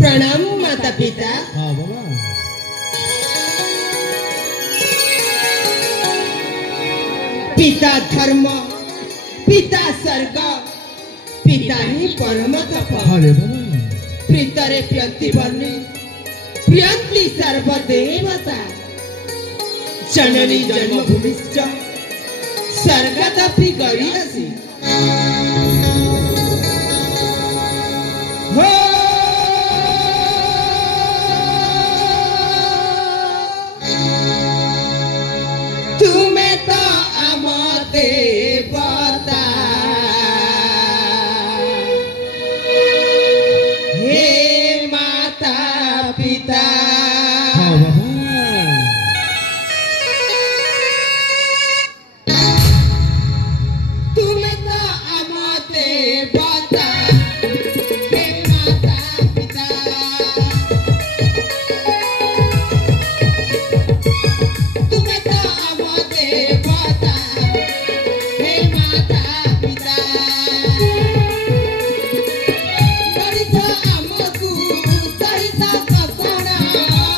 प्रणाम माता पिता। हाँ बाबा। पिता धर्म, पिता स्वर्ग, पिता ही परम तप। अरे बाबा। प्रीतरे प्रियंति बन्नी, प्रियंति सर्वदेवता। जननी जन्मभूमिश्च स्वर्गदपि गरीयसी। तुम्हें तो आमते बता हे माता पिता। हाँ बाबा। तुम्हें तो आमते बता हे माता पिता। तुम्हें तो आमते बता हे माता पिता। गणित आमकु सहित कथना,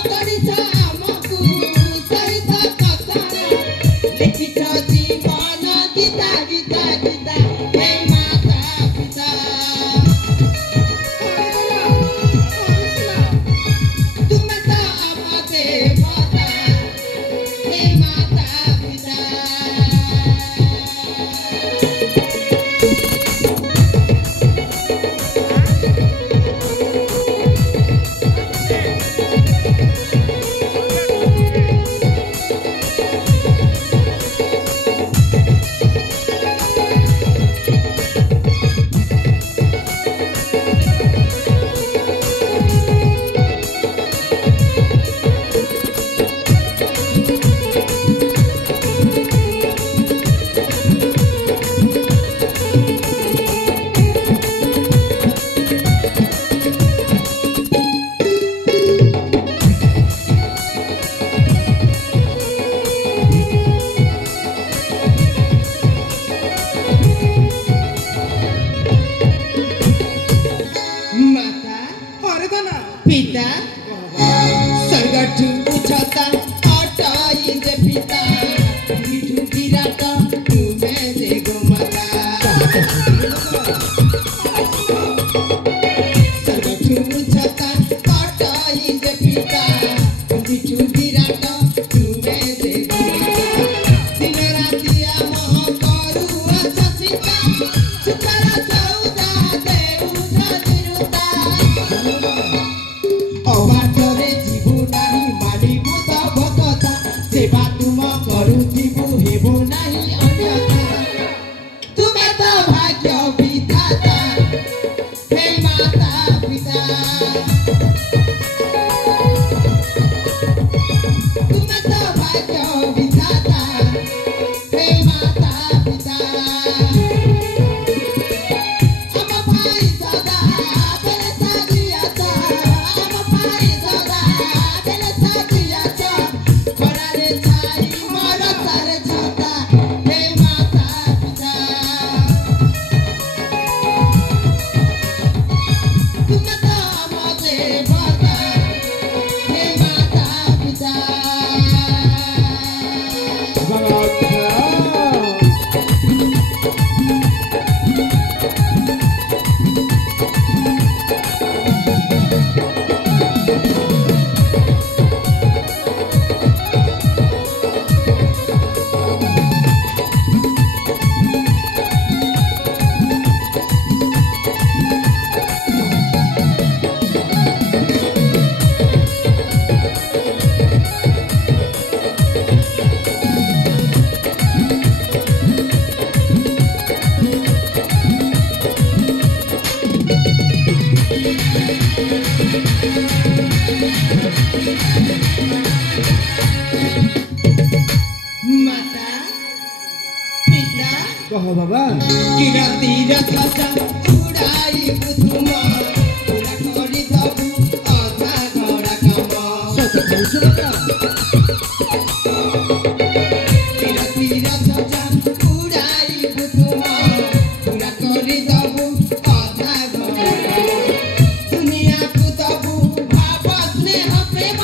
गणित आमकु सहित कथना। लिखित जीवन गीता गीता गीता हे माता पिता। तुम्हें तो आमते बता हे माता पिता। माता अरे दाना। पिता स्वर्ग उच्चता अटाई जे पिता। मिठू विराट तुम्हें दे गो माता। स्वर्ग उच्चता अटाई जे पिता। मिठू विराट तुम्हें दे गो माता। दिन राति आम करू अचिता। सुतरा सौदा देउधा निरुता। अबाटरे जीवु नाही मानिबु त भक्ता। सेवा तुम करुथिबु हेबु नाही अन्यथा। तुमे तो भाग्य विधाता हे माता पिता। तुमे तो भाग्य विधाता हे माता पिता। हम भाई सदा तेरे साथियाचा। हम भाई सदा तेरे साथियाचा। खरारे छाई मर सारे छता हे माता पिता। तुम्हें तो आमते बता हे माता पिता। माता पिता कह बाबा। किरती रथसा उड़ाई बुधुमा। पूरा करी दबु अधा गड़ा काम। सुनता तीरा तीरा सजा उड़ाई बुधुआ पूरा करी दबु अधा घर दुनिया को दबु भाव स्नेह प्रेम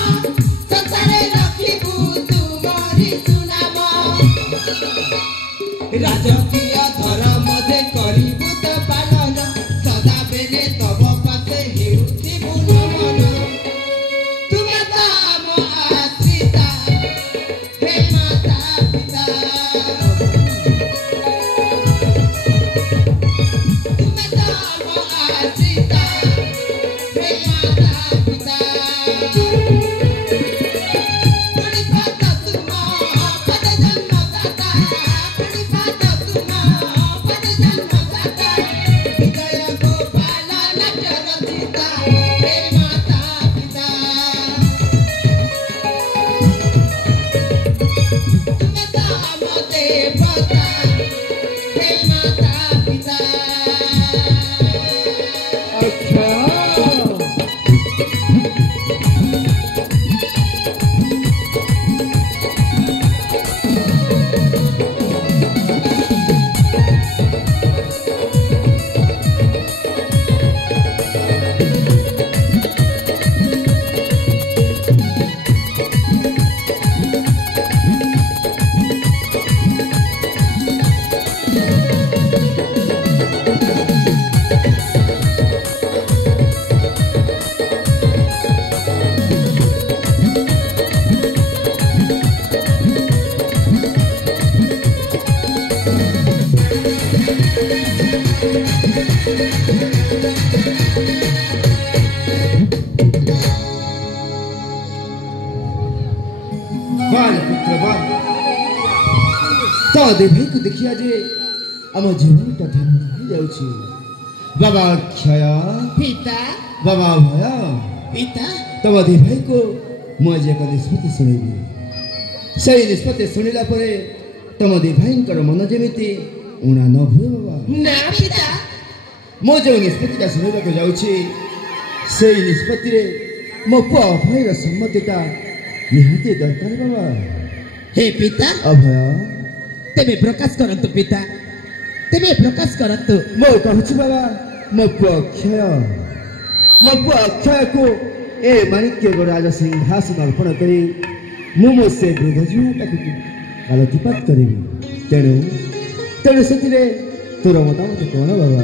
संसारे रखिबु तुमरी सुनाम राजकीय धर्म दे करिबु त पालन सदा बेले तब पासे हेउथिबु नमन तुमे त आम आश्रिता हे माता पिता तुमे त आम आश्रिता हे माता पिता प्रणिपात तुम पद जन्मदाता प्रणिपात तुम पद जन्मदाता हृदय गोपाल नाट्य रचिता हे माता पिता तुमे त आम देवता हे माता पिता अच्छा बाल पुत्र बाल तो देवी को देखिया जे आम जीवनटा धन्य हो जाउछि बाबा अक्षय पिता बाबा भय पिता तब देवी को मु आज एक निष्पत्ति सुनेबी से निष्पत्ति सुनिला परे तम देवींकर मन जेमिति उणा न हुए बाबा ना पिता मो जो निष्पत्तिटा सुनिबा को जाउछि से निष्पत्ति रे मो पुआ अभयर सम्मतिटा निहाती दरकार बाबा हे पिता अभय तेबे प्रकाश करंतु पिता तेबे प्रकाश करंतु मो कहूँ बाबा मो पुआ अक्षय को ए माणिक्य राज सिंहासन अर्पण करी मु से वृद्ध जीवटा आलोकिपात करी तेणु तेणु से तोर मतामत कौन बाबा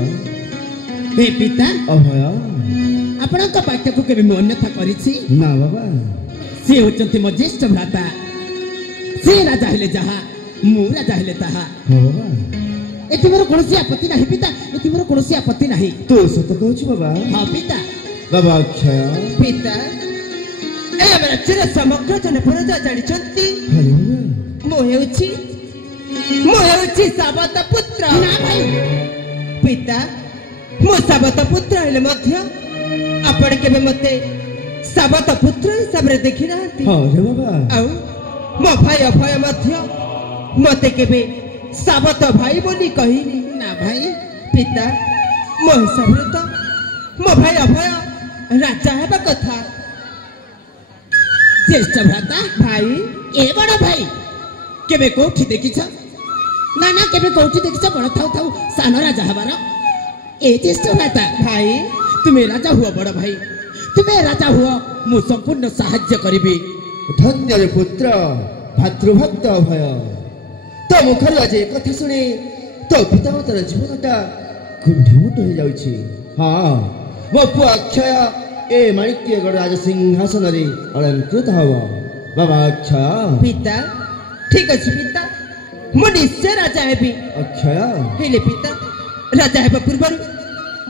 हे पिता अभय आपणक वाक्य को केबे मु अन्यथा करिछि ना बाबा से होचंती मो ज्येष्ठ भ्राता से राजा हेले जहा मु राजा हेले ताहा हाँ बाबा एति मोर कोनोसी आपत्ति नाही पिता एति मोर कोनोसी आपत्ति नाही तो सत कहूँ बाबा हां पिता बाबा अक्षय पिता ए हमरा चिर समग्र जन प्रजा जानिचंती हरे मो हेउछि साबत पुत्र ना भाई पिता मो साबत पुत्र हेले मध्य आपण केबे मते साबत पुत्र हिसाब रे देखि रहती हाँ रे बाबा आउ मो भाई अभय मध्य मते केबे साबत भाई बोली कहिनी ना भाई पिता मो हिसाब रे तो मो भाई अभय राजा हेबा कथा ज्येष्ठ भ्राता भाई ए बड़ भाई केबे कोठी देखिछ ना ना केबे कोठी देखिछ बड़ थाउ थाउ सान राजा हबार ए ज्येष्ठ भ्राता भाई तुमे राजा हुआ बड़ भाई तुमे राजा हुआ मु संपूर्ण साहाय्य करिबी धन्य रे पुत्र भातृभक्त अभय तो मुखर आज एक कथा शुणी तो पितामातार जीवनटा कुंठीमुठ हो जाउछि हाँ मो पुआ अक्षय ए माणिक्यगढ़ राज सिंहासन रे अलंकृत हव बाबा अक्षय पिता ठीक अछि पिता मु निश्चय राजा हेबी अक्षय हेले पिता राजा हेबा पूर्वरु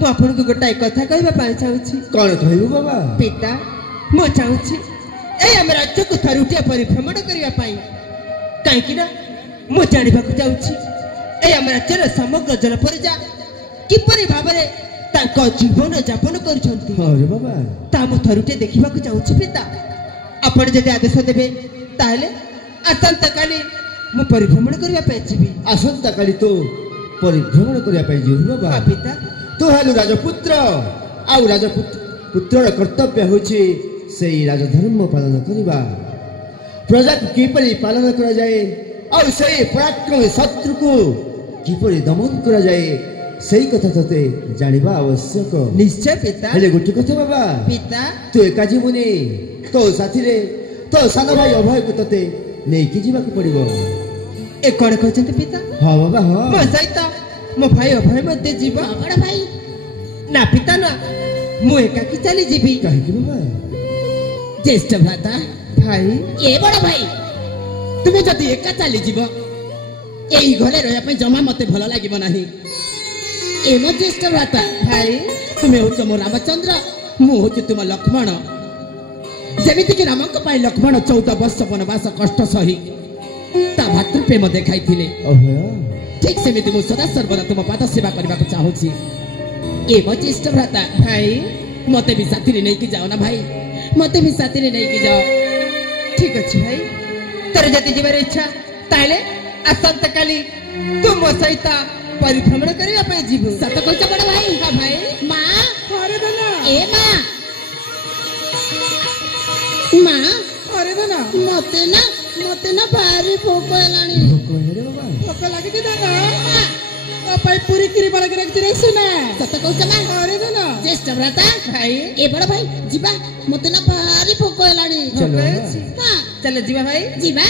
मु आपनको गोटाए कथा कहबा पाइ चाहूछि कौन कहबू बाबा पिता मु चाहूछि ए हम राज्य को थरुटिया परिभ्रमण करिया पाई काहे कि ना मु जानिबा को चाहूछि ए हम राज्यर समग्र जन परिजा किपरि भाबरे तांको जीवन यापन करछंती हाँ रे बाबा ता मु थरुटे देखिबा को चाहूछि पिता आपण जदि आदेश देबे ताहले असंत काली मु परिभ्रमण करिया पाई जिबी आसंता काली तो परिभ्रमण करिया पाई जिबू बाबा हां पिता तो हेलु राजपुत्र आउ राजपुत्र पुत्रर कर्तव्य होछि सेई राजधर्म पालन करिबा प्रजा को किपरि पालन करा जाए और सही पराक्रमी शत्रु को किपरि दमन करा जाए सही कथा तते जानिबा आवश्यक। निश्चय पिता। हेले गोटे कथा बाबा पिता तू एका जीवनी तो साथी रे तो सान भाई अभय को तते नहीं कि जीवा को पड़िबो। ए कोन कहचंत पिता? हां बाबा हां मो सहित मो भाई अभय मते जीव। बड़ भाई ना पिता ना मु एका की चली जीवी। काहे कि बाबा? ज्येष्ठ भ्राता भाई ए बड़ भाई तुमे जदि एका चली जीव एई घरे रहया पे जमा मते भल लागिबो नाही। ए मो ज्येष्ठ भ्राता भाई तुमे होच मो रामचंद्र मु होच तुम लक्ष्मण। जेमिति कि रामक पाई लक्ष्मण 14 वर्ष वनवास कष्ट सही ता भातृप्रेम देखाइथिले अभय ठीक सेमिति मु सदा सर्वदा तुम पाद सेवा करबा को चाहूची। ए मो ज्येष्ठ भ्राता भाई मते भी साथी रे नहीं कि जाओ ना भाई मते भी साथी रे नहीं कि जाओ। ठीक अछि भाई तोर जति जीवर इच्छा ताले असंत काली तुम मो सहित परिभ्रमण करिया पे जीव। सत कहछ बड़ भाई। हां भाई मां अरे दना ए मां मां अरे दना मते ना भारी भोक हेलानी। कोन रे बाबा? भोक लागि कि दना ओ पाई पूरी किरी बड़ के रखि सुना। सत कहछ मां। अरे दना ज्येष्ठ भ्राता भाई ए बड़ भाई जीवा मते ना भारी भोक हेलानी। चलो हां चलो जीवा भाई जीवा।